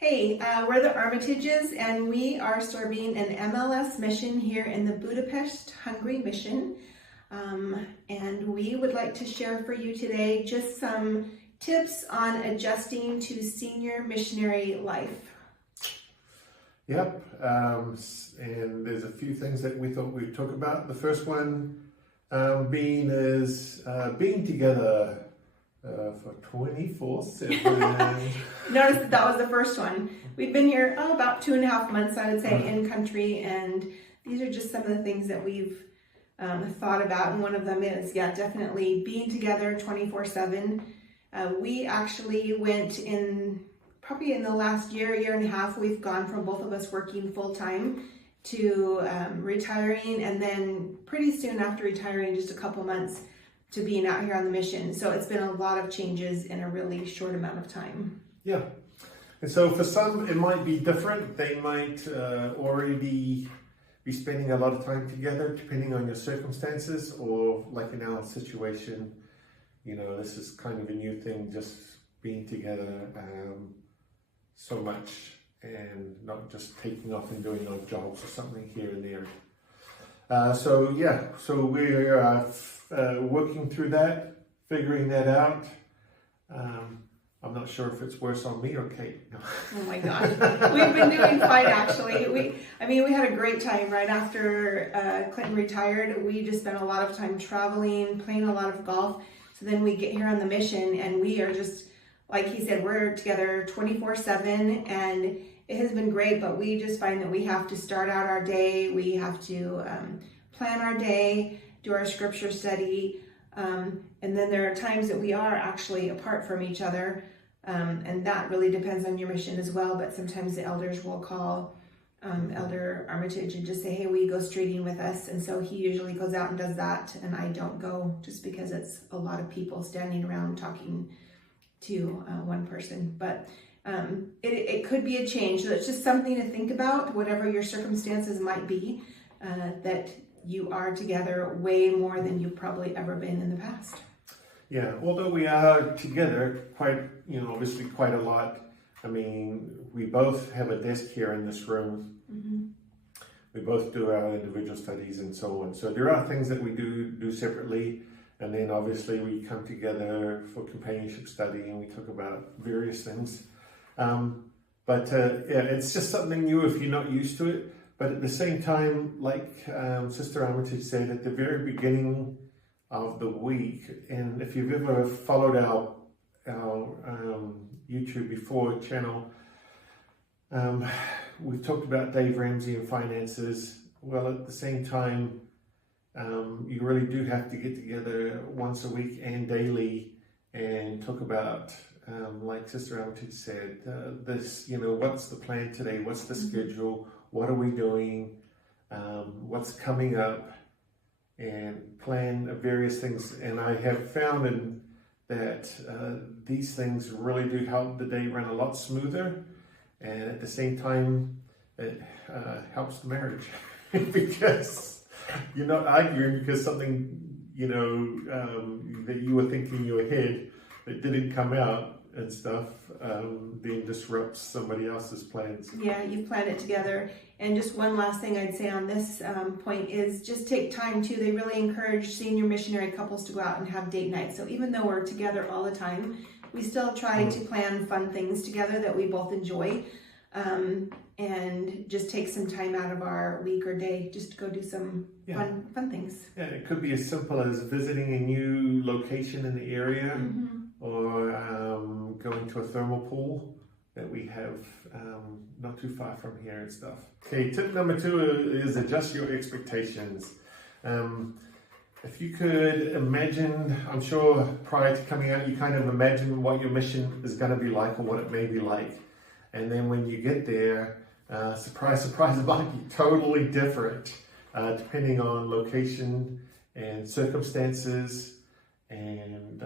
Hey, we're the Armitages, and we are serving an MLS mission here in the Budapest, Hungary mission. And we would like to share for you today just some tips on adjusting to senior missionary life. Yep, and there's a few things that we thought we'd talk about. The first one being together for 24/7. Notice that was the first one. We've been here about 2.5 months, I would say, in country, and these are just some of the things that we've thought about, and one of them is, definitely being together 24/7. We actually went probably in the last year and a half, we've gone from both of us working full-time to retiring, and then pretty soon after retiring, just a couple months, to being out here on the mission. So it's been a lot of changes in a really short amount of time. Yeah, and so for some it might be different. They might already be spending a lot of time together, depending on your circumstances, or like in our situation, this is kind of a new thing, just being together so much and not just taking off and doing odd jobs or something here and there. So we're working through that, figuring that out. I'm not sure if it's worse on me or Kate. Oh my gosh, we've been doing fine actually. We had a great time right after Clinton retired. We just spent a lot of time traveling, playing a lot of golf. So then we get here on the mission, and we are just, like he said, we're together 24/7, and it has been great, but we just find that we have to start out our day, we have to plan our day, do our scripture study, and then there are times that we are actually apart from each other, and that really depends on your mission as well, but sometimes the elders will call Elder Armitage and just say, hey, will you go streeting with us? And so he usually goes out and does that, and I don't go just because it's a lot of people standing around talking to one person. But it could be a change. So it's just something to think about, whatever your circumstances might be, that you are together way more than you've probably ever been in the past. Yeah, although we are together obviously quite a lot. We both have a desk here in this room. Mm-hmm. We both do our individual studies and so on. So there are things that we do separately. And then obviously we come together for companionship study and we talk about various things. It's just something new if you're not used to it. But at the same time, like Sister Armitage said at the very beginning of the week, and if you've ever followed our YouTube before channel, we've talked about Dave Ramsey and finances. Well, at the same time, you really do have to get together once a week and daily and talk about, like Sister Armitage said, what's the plan today? What's the schedule? What are we doing? What's coming up? And plan various things. And I have found that these things really do help the day run a lot smoother. And at the same time, it helps the marriage because you're not arguing because something, that you were thinking in your head that didn't come out and stuff, then disrupts somebody else's plans. Yeah, you've planned it together. And just one last thing I'd say on this point is just take time too. They really encourage senior missionary couples to go out and have date nights. So even though we're together all the time, we still try to plan fun things together that we both enjoy. And just take some time out of our week or day just to go do some fun things. Yeah, it could be as simple as visiting a new location in the area, or going to a thermal pool that we have not too far from here and stuff. Okay, tip number 2 is adjust your expectations. If you could imagine, I'm sure prior to coming out, you kind of imagine what your mission is going to be like or what it may be like. And then when you get there, surprise, surprise, it might be totally different depending on location and circumstances and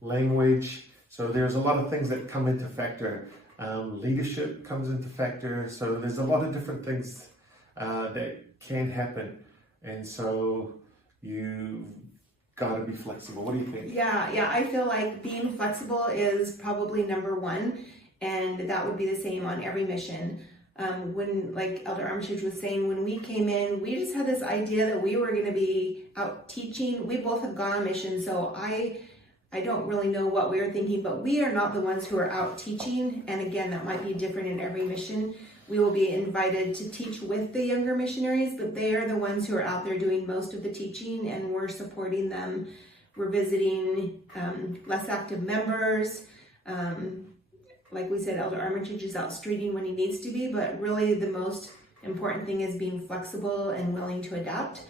language. So there's a lot of things that come into factor. Leadership comes into factor. So there's a lot of different things that can happen. And so you've got to be flexible. What do you think? Yeah, I feel like being flexible is probably number one. and that would be the same on every mission. When, like Elder Armitage was saying, when we came in, we just had this idea that we were going to be out teaching. We both have gone on mission, so I don't really know what we were thinking, but we are not the ones who are out teaching. And again, that might be different in every mission. We will be invited to teach with the younger missionaries, but they are the ones who are out there doing most of the teaching, and we're supporting them. We're visiting less active members. Like we said, Elder Armitage is out streeting when he needs to be, but really the most important thing is being flexible and willing to adapt.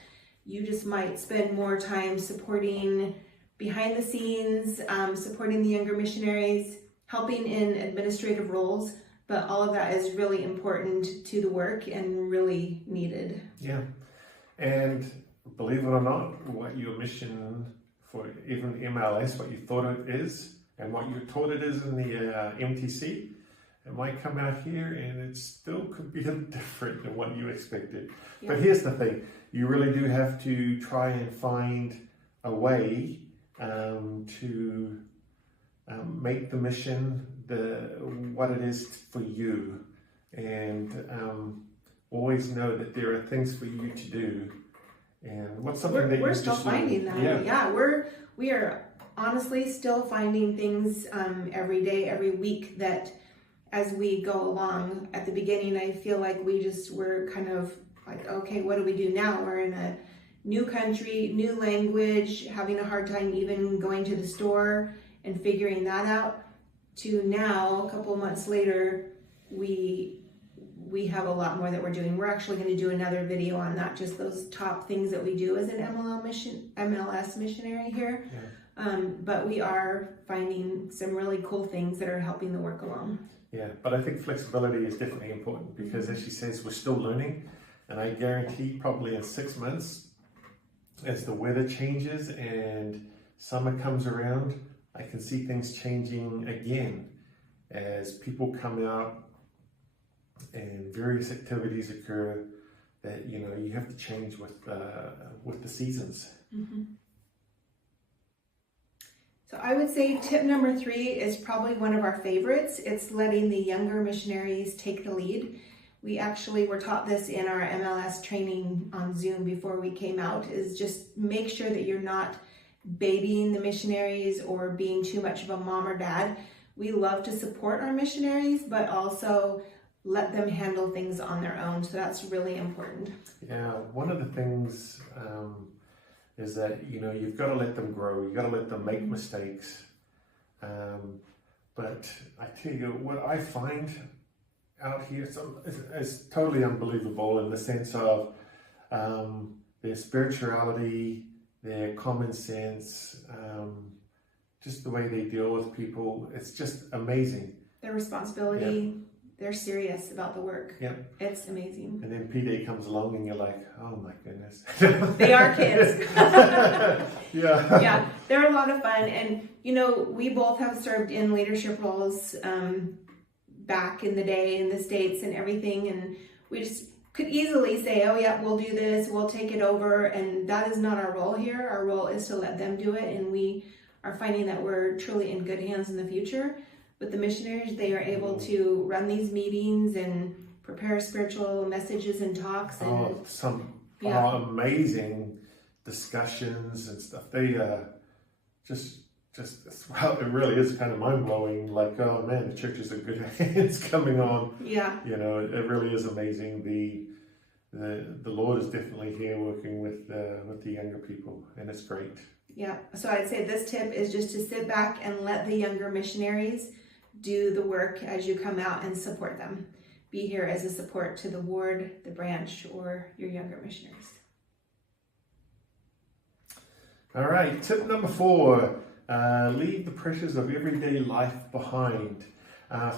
You just might spend more time supporting behind the scenes, supporting the younger missionaries, helping in administrative roles, but all of that is really important to the work and really needed. Yeah, and believe it or not, what your mission for even MLS, what you thought it is, and what you taught it is in the MTC, it might come out here and it still could be different than what you expected. Yeah. But here's the thing, you really do have to try and find a way to make the mission what it is for you, and always know that there are things for you to do. And what's something that we're still finding that. Yeah, we are honestly still finding things every day, every week, that as we go along. At the beginning, I feel like we're kind of like, okay, what do we do now? We're in a new country, new language, having a hard time even going to the store and figuring that out, to now, a couple months later, we have a lot more that we're doing. We're actually going to do another video on that, just those top things that we do as an MLS missionary here. Yeah. But we are finding some really cool things that are helping the work along. Yeah, but I think flexibility is definitely important, because as she says, we're still learning, and I guarantee probably in 6 months, as the weather changes and summer comes around, I can see things changing again as people come out and various activities occur that, you know, you have to change with the seasons. Mm-hmm. So I would say tip number 3 is probably one of our favorites. It's letting the younger missionaries take the lead. We actually were taught this in our MLS training on Zoom before we came out, is just make sure that you're not babying the missionaries or being too much of a mom or dad. We love to support our missionaries, but also let them handle things on their own. So that's really important. Yeah, one of the things is that, you know, you've got to let them grow. You've got to let them make mistakes. But I tell you, what I find out here is totally unbelievable, in the sense of their spirituality, their common sense, just the way they deal with people. It's just amazing. Their responsibility, they're serious about the work. Yeah. It's amazing. And then P-Day comes along and you're like, oh my goodness. They are kids. Yeah. Yeah, they're a lot of fun. And, you know, we both have served in leadership roles back in the day in the States and everything. And we just could easily say, oh yeah, we'll do this, we'll take it over. And that is not our role here. Our role is to let them do it. And we are finding that we're truly in good hands in the future. With the missionaries, they are able to run these meetings and prepare spiritual messages and talks. And some amazing discussions and stuff. They just well, it really is kind of mind-blowing. Like, oh man, the church is in good hands coming on. Yeah. You know, it really is amazing. The Lord is definitely here working with the younger people, and it's great. Yeah. So I'd say this tip is just to sit back and let the younger missionaries do the work as you come out, and support them. Be here as a support to the ward, the branch, or your younger missionaries. All right, tip number 4, leave the pressures of everyday life behind.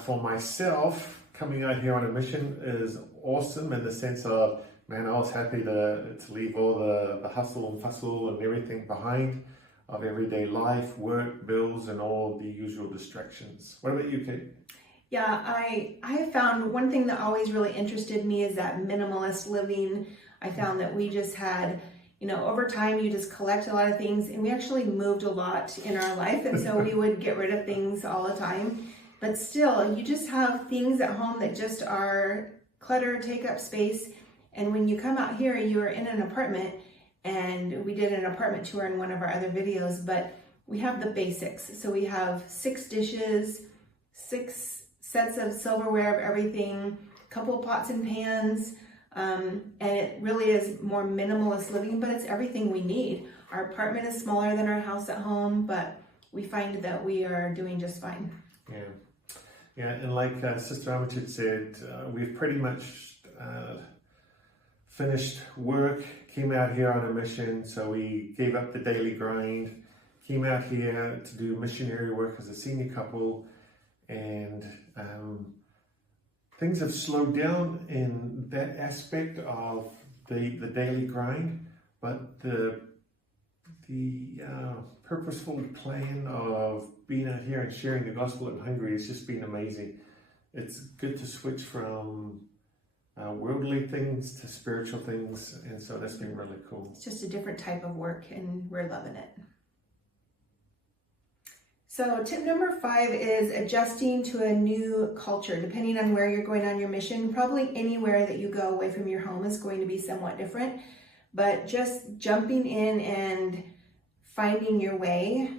For myself, coming out here on a mission is awesome, in the sense of, man, I was happy to leave all the hustle and bustle and everything behind of everyday life, work, bills, and all the usual distractions. What about you, Kate? Yeah, I have found one thing that always really interested me is that minimalist living. I found that we just had, you know, over time you just collect a lot of things, and we actually moved a lot in our life, and so we would get rid of things all the time. but still, you just have things at home that just are clutter, take up space. And when you come out here, you are in an apartment, and we did an apartment tour in one of our other videos, but we have the basics. So we have 6 dishes, 6 sets of silverware of everything, a couple of pots and pans, and it really is more minimalist living, but it's everything we need. Our apartment is smaller than our house at home, but we find that we are doing just fine. Yeah, and like Sister Armitage said, we've pretty much finished work, came out here on a mission, so we gave up the daily grind, came out here to do missionary work as a senior couple, and things have slowed down in that aspect of the daily grind, but the purposeful plan of being out here and sharing the gospel in Hungary has just been amazing. It's good to switch from worldly things to spiritual things, and so that's been really cool. It's just a different type of work, and we're loving it. So tip number 5 is adjusting to a new culture. Depending on where you're going on your mission, probably anywhere that you go away from your home is going to be somewhat different, but just jumping in and finding your way.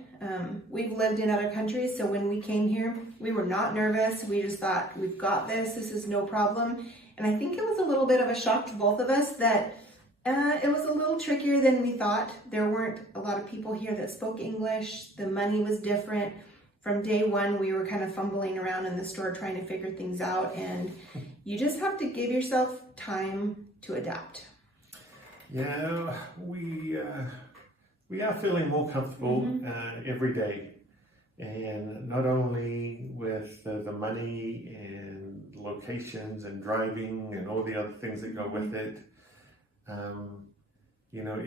We've lived in other countries, so when we came here, we were not nervous. We just thought, we've got this is no problem. And I think it was a little bit of a shock to both of us that it was a little trickier than we thought. There weren't a lot of people here that spoke English. The money was different. From day one, we were kind of fumbling around in the store trying to figure things out, and you just have to give yourself time to adapt. Yeah, we are feeling more comfortable every day, and not only with the money and locations and driving and all the other things that go with it.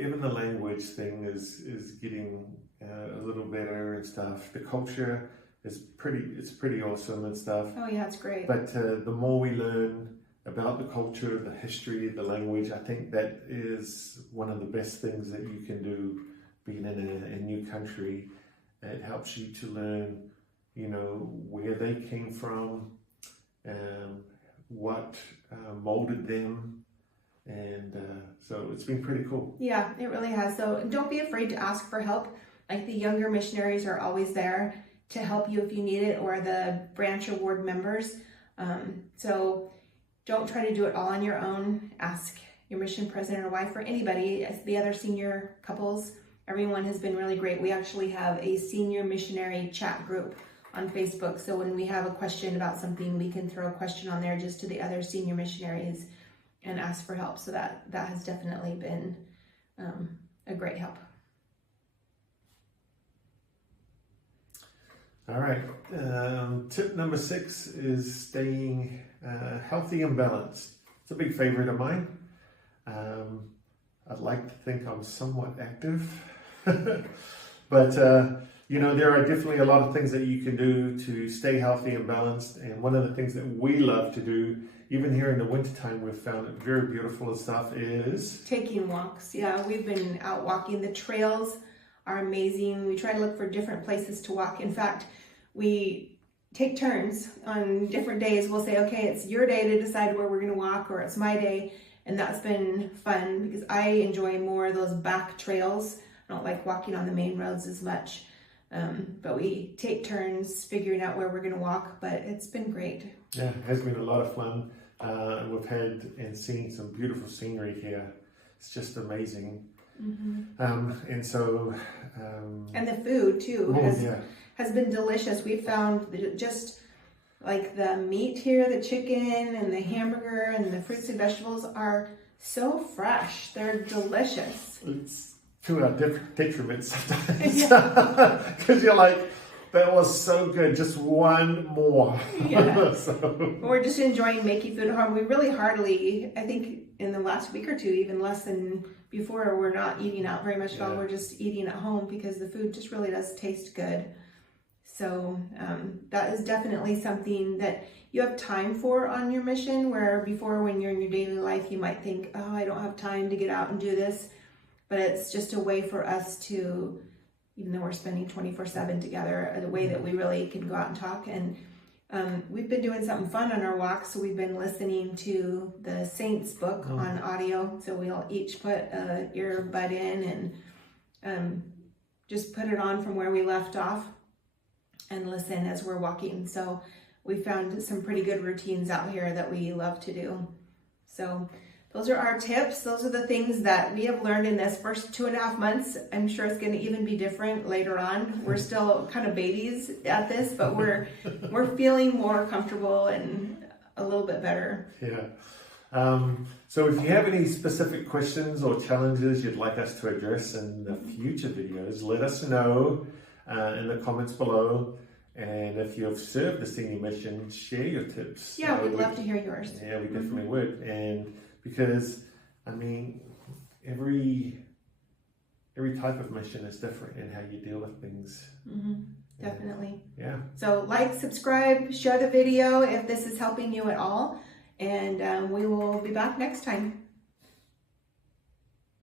Even the language thing is getting a little better and stuff. The culture is pretty awesome and stuff. Oh yeah, it's great. But the more we learn about the culture, the history, the language, I think that is one of the best things that you can do being in a new country. It helps you to learn, where they came from, what molded them. And so it's been pretty cool. Yeah, it really has. So don't be afraid to ask for help. Like the younger missionaries are always there to help you if you need it, or the branch or ward members. So don't try to do it all on your own. Ask your mission president or wife or anybody, the other senior couples. Everyone has been really great. We actually have a senior missionary chat group on Facebook. So when we have a question about something, we can throw a question on there just to the other senior missionaries and ask for help. So that has definitely been a great help. All right. Tip number 6 is staying healthy and balanced. It's a big favorite of mine. I'd like to think I'm somewhat active, but there are definitely a lot of things that you can do to stay healthy and balanced. And one of the things that we love to do, even here in the wintertime, we've found it very beautiful and stuff, is taking walks. Yeah, we've been out walking. The trails are amazing. We try to look for different places to walk. In fact, we take turns on different days. We'll say, okay, it's your day to decide where we're going to walk, or it's my day. And that's been fun because I enjoy more of those back trails. I don't like walking on the main roads as much. But we take turns figuring out where we're going to walk, but it's been great. Yeah, it has been a lot of fun. And we've had and seen some beautiful scenery here. It's just amazing. And so... and the food too has been delicious. We found just like the meat here, the chicken and the hamburger and the fruits and vegetables are so fresh. They're delicious. It's to our detriment sometimes. Because you're like, that was so good, just one more. Yeah. We're just enjoying making food at home. We really hardly, I think in the last week or two, even less than before, we're not eating out very much at all. We're just eating at home because the food just really does taste good. So that is definitely something that you have time for on your mission, where before when you're in your daily life, you might think, oh, I don't have time to get out and do this. But it's just a way for us to, even though we're spending 24/7 together, a way that we really can go out and talk. And We've been doing something fun on our walks, so we've been listening to the Saints book on audio. So we'll each put an earbud in and just put it on from where we left off and listen as we're walking. So we found some pretty good routines out here that we love to do. So those are our tips. Those are the things that we have learned in this first 2.5 months. I'm sure it's going to even be different later on. We're still kind of babies at this, but we're feeling more comfortable and a little bit better. Yeah. So if you have any specific questions or challenges you'd like us to address in the future videos, let us know in the comments below. And if you've served the senior mission, share your tips. Yeah, we'd love to hear yours. Yeah, we definitely would. And because, I mean, every type of mission is different in how you deal with things. Definitely. Yeah. So like, subscribe, share the video if this is helping you at all. And we will be back next time.